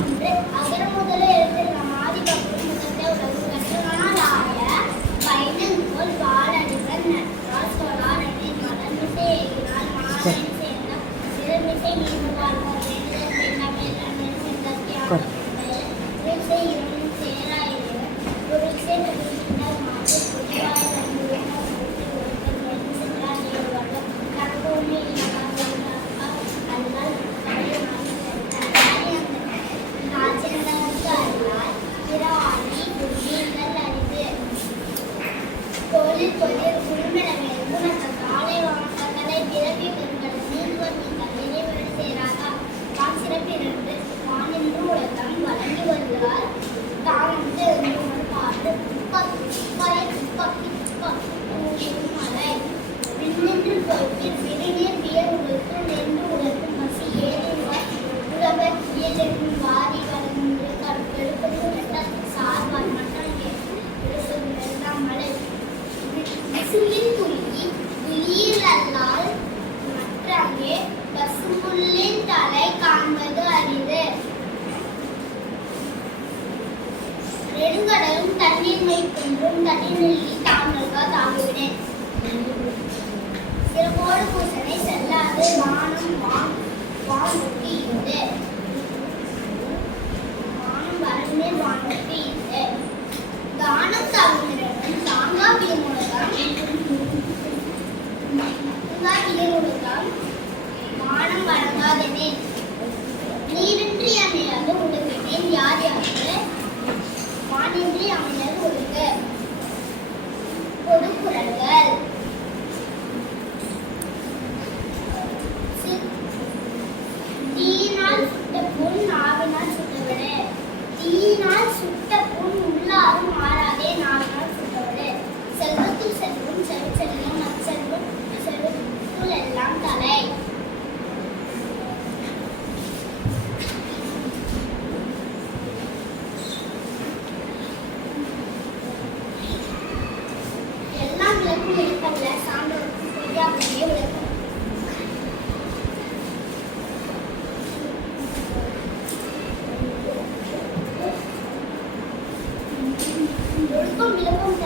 ஒன்று. அகர முதல எழுத்தெல்லாம் ஆதிபகவன் முதற்றே உலகு கற்றனால் ஆய பயனங்கோல் வாழறிவன் நற்றால் சொலாரனை மலர்மிசை எகினால் மாறன் சேர்ந்த சிறமிசை நீண்டு வாழ்வார் வேண்டுதல் பெண்ணமேல் சிந்தத்தியாக இசை இரண்டும் சேராயிரு ஒரு இசை நடுக்கின்றால் மாற்று புதிவாய் பசும்புல்லின் தலை காண்பது அரிது. நெடுங்கடலும் தண்ணீர்மை குன்றும் தனிநெல்லி தாமல்கா தாங்குவினேன். சிறப்போடு பூசனை செல்லாது வானம் வானொட்டி இது வானம் வரமே வானொட்டி இது தானம் தாங்குகிறவன் தாங்கா வீரமுழக்கம் மானம் வழங்காதனே நீரின்றி அமையாது உடுப்பினேன் யார் யாருக்கு வானின்றி அமையாது ஒழுங்கு. பொதுக்குறள்கள் தீயினால் சுட்ட புண் நாவினால் சுட்டவிடு. தீயினால் சுட்ட புண் உள்ளாரும் மாறாதே நாவினால் சுட்டவிடு. செல்வத்துள் செல்வம் செல்வம் அச்செல்வம் செல்வத்துள் எல்லாம் தலை. எல்லாம் விளக்கும் விளக்கல்ல சான்றோருக்கும் பொய்யாகவே விளக்கும். ஒழுக்கம் விளக்கம்